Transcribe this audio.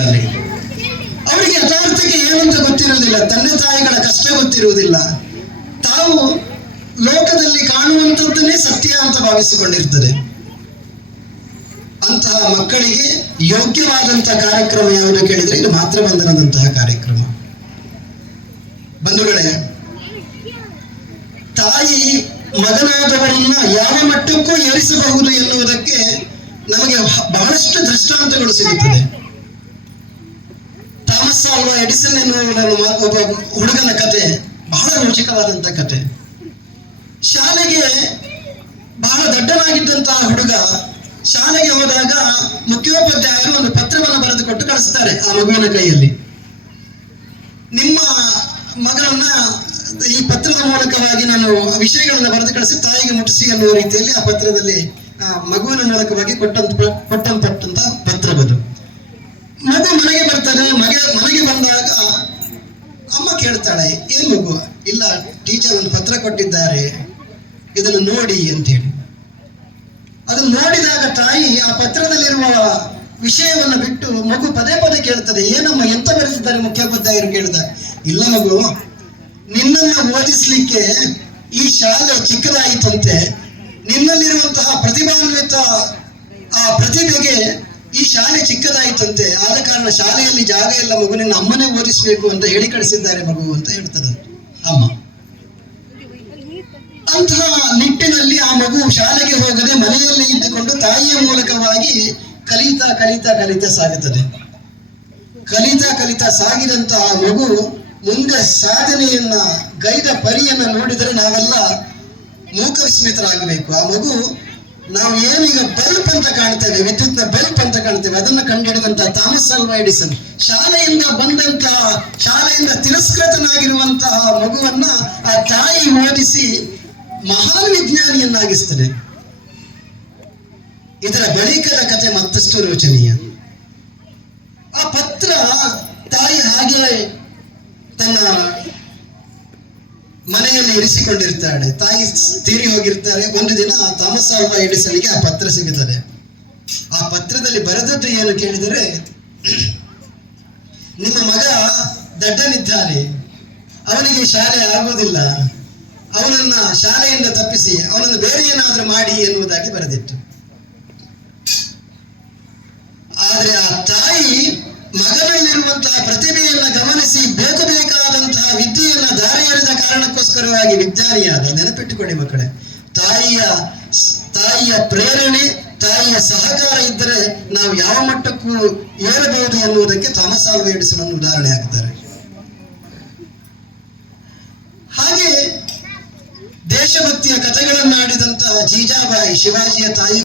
ಅವರಿಗೆ ಯಥಾರ್ಥಕ್ಕೆ ಏನಂತ ಗೊತ್ತಿರುವುದಿಲ್ಲ, ತಂದೆ ತಾಯಿಗಳ ಕಷ್ಟ ಗೊತ್ತಿರುವುದಿಲ್ಲ. ತಾವು ಲೋಕದಲ್ಲಿ ಕಾಣುವಂಥದ್ದನ್ನೇ ಸತ್ಯ ಅಂತ ಭಾವಿಸಿಕೊಂಡಿರ್ತದೆ. ಅಂತಹ ಮಕ್ಕಳಿಗೆ ಯೋಗ್ಯವಾದಂತಹ ಕಾರ್ಯಕ್ರಮ ಯಾವುದು ಕೇಳಿದ್ರೆ ಇದು ಮಾತೃ ಬಂಧನದಂತಹ ಕಾರ್ಯಕ್ರಮ. ಬಂಧುಗಳೇ, ತಾಯಿ ಮಗನಾದವರನ್ನ ಯಾವ ಮಟ್ಟಕ್ಕೂ ಏರಿಸಬಹುದು ಎನ್ನುವುದಕ್ಕೆ ನಮಗೆ ಬಹಳಷ್ಟು ದೃಷ್ಟಾಂತಗಳು ಸಿಗುತ್ತದೆ. ಥಾಮಸ್ ಆಲ್ವಾ ಎಡಿಸನ್ ಎನ್ನುವ ಒಬ್ಬ ಹುಡುಗನ ಕತೆ ಬಹಳ ರೋಚಕವಾದಂತ ಕತೆ. ಶಾಲೆಗೆ ಬಹಳ ದಡ್ಡನಾಗಿದ್ದಂತಹ ಹುಡುಗ ಶಾಲೆಗೆ ಹೋದಾಗ ಮುಖ್ಯೋಪಾಧ್ಯಾಯರು ಒಂದು ಪತ್ರವನ್ನು ಬರೆದು ಕೊಟ್ಟು ಕಳಿಸ್ತಾರೆ ಆ ಮಗುವಿನ ಕೈಯಲ್ಲಿ. ನಿಮ್ಮ ಮಗನನ್ನ ಈ ಪತ್ರದ ಮೂಲಕವಾಗಿ ನಾನು ವಿಷಯಗಳನ್ನು ಬರೆದು ಕಳಿಸಿ ತಾಯಿಗೆ ಮುಟ್ಟಿಸಿ ಅನ್ನುವ ರೀತಿಯಲ್ಲಿ ಆ ಪತ್ರದಲ್ಲಿ ಮಗುವಿನ ಮೂಲಕವಾಗಿ ಕೊಟ್ಟಂತ ಪತ್ರ ಬದು. ಮಗು ಮನೆಗೆ ಬರ್ತಾನೆ. ಮನೆಗೆ ಬಂದಾಗ ಅಮ್ಮ ಕೇಳ್ತಾಳೆ, ಏನ್ ಮಗು? ಇಲ್ಲ, ಟೀಚರ್ ಒಂದು ಪತ್ರ ಕೊಟ್ಟಿದ್ದಾರೆ, ಇದನ್ನು ನೋಡಿ ಅಂತ ಹೇಳಿ. ಅದನ್ನು ನೋಡಿದಾಗ ತಾಯಿ ಆ ಪತ್ರದಲ್ಲಿರುವ ವಿಷಯವನ್ನು ಬಿಟ್ಟು ಮಗು ಪದೇ ಪದೇ ಕೇಳ್ತದೆ, ಏನಮ್ಮ ಎಂತ ಬರೆದಿದ್ದಾರೆ ಮುಖ್ಯೋಪಾಧ್ಯಾಯರು ಕೇಳಿದ. ಇಲ್ಲ ಮಗು, ನಿನ್ನನ್ನು ಓದಿಸ್ಲಿಕ್ಕೆ ಈ ಶಾಲೆ ಚಿಕ್ಕದಾಯಿತಂತೆ, ನಿನ್ನಲ್ಲಿರುವಂತಹ ಪ್ರತಿಭಾನ್ವಿತ ಆ ಪ್ರತಿಭೆಗೆ ಈ ಶಾಲೆ ಚಿಕ್ಕದಾಯಿತಂತೆ, ಆದ ಕಾರಣ ಶಾಲೆಯಲ್ಲಿ ಜಾಗ ಇಲ್ಲ ಮಗು, ನಿನ್ನ ಅಮ್ಮನೇ ಓದಿಸ್ಬೇಕು ಅಂತ ಹೇಳಿ ಕಳಿಸಿದ್ದಾರೆ ಮಗು ಅಂತ ಹೇಳ್ತಾರೆ ಅಮ್ಮ. ಅಂತಹ ನಿಟ್ಟಿನಲ್ಲಿ ಆ ಮಗು ಶಾಲೆಗೆ ಹೋಗದೆ ಮನೆಯಲ್ಲಿ ಇದ್ದುಕೊಂಡು ತಾಯಿಯ ಮೂಲಕವಾಗಿ ಕಲಿತಾ ಸಾಗುತ್ತದೆ. ಕಲಿತಾ ಸಾಗಿದಂತಹ ಮಗು ಮುಂದೆ ಸಾಧನೆಯನ್ನ ಗೈದ ಪರಿಯನ್ನ ನೋಡಿದರೆ ನಾವೆಲ್ಲ ಮೂಕ ವಿಸ್ಮಿತರಾಗಬೇಕು. ಆ ಮಗು ನಾವು ಏನೀಗ ಬಲ್ಪ್ ಅಂತ ಕಾಣ್ತೇವೆ, ವಿದ್ಯುತ್ನ ಬಲ್ಪ್ ಅಂತ ಕಾಣ್ತೇವೆ, ಅದನ್ನ ಕಂಡುಹಿಡಿದಂತಹ ಥಾಮಸ್ ಆಲ್ವಾ ಎಡಿಸನ್ ಶಾಲೆಯಿಂದ ತಿರಸ್ಕೃತನಾಗಿರುವಂತಹ ಮಗುವನ್ನ ಆ ತಾಯಿ ಓದಿಸಿ ಮಹಾನ್ ವಿಜ್ಞಾನಿಯನ್ನಾಗಿಸ್ತದೆ. ಇದರ ಬಳಿಕದ ಕಥೆ ಮತ್ತಷ್ಟು ರೋಚನೀಯ. ಆ ಪತ್ರ ತಾಯಿ ಹಾಗೆ ತನ್ನ ಮನೆಯಲ್ಲಿ ಇರಿಸಿಕೊಂಡಿರ್ತಾಳೆ. ತಾಯಿ ತೀರಿ ಹೋಗಿರ್ತಾರೆ. ಒಂದು ದಿನ ಥಾಮಸ್ ಆಲ್ವಾ ಎಡಿಸನ್ಗೆ ಆ ಪತ್ರ ಸಿಗುತ್ತದೆ. ಆ ಪತ್ರದಲ್ಲಿ ಬರೆದದ್ದು ಏನು ಕೇಳಿದರೆ, ನಿಮ್ಮ ಮಗ ದಡ್ಡನಿದ್ದಾನೆ, ಅವನಿಗೆ ಶಾಲೆ ಆಗುವುದಿಲ್ಲ, ಅವನನ್ನ ಶಾಲೆಯಿಂದ ತಪ್ಪಿಸಿ ಅವನನ್ನು ಬೇರೆ ಏನಾದ್ರೂ ಮಾಡಿ ಎನ್ನುವುದಾಗಿ ಬರೆದಿತ್ತು. ಆದ್ರೆ ಆ ತಾಯಿ ಮಗನಲ್ಲಿರುವಂತಹ ಪ್ರತಿಭೆಯನ್ನ ಗಮನಿಸಿ ಬೇಕಾದಂತಹ ವಿದ್ಯೆಯನ್ನ ದಾರಿ ಎರೆದ ಕಾರಣಕ್ಕೋಸ್ಕರವಾಗಿ ವಿಜ್ಞಾನಿಯಾದ. ನೆನಪಿಟ್ಟುಕೊಳ್ಳಿ ಮಕ್ಕಳೇ, ತಾಯಿಯ ಪ್ರೇರಣೆ, ತಾಯಿಯ ಸಹಕಾರ ಇದ್ದರೆ ನಾವು ಯಾವ ಮಟ್ಟಕ್ಕೂ ಏರಬಹುದು ಎನ್ನುವುದಕ್ಕೆ ಥಾಮಸ್ ಆಲ್ವಾ ಎಡಿಸನ್ ಒಂದು ಉದಾಹರಣೆ ಹಾಕ್ತಾರೆ. ಹಾಗೆ ದೇಶಭಕ್ತಿಯ ಕಥೆಗಳನ್ನಾಡಿದಂತಹ ಜೀಜಾಬಾಯಿ, ಶಿವಾಜಿಯ ತಾಯಿ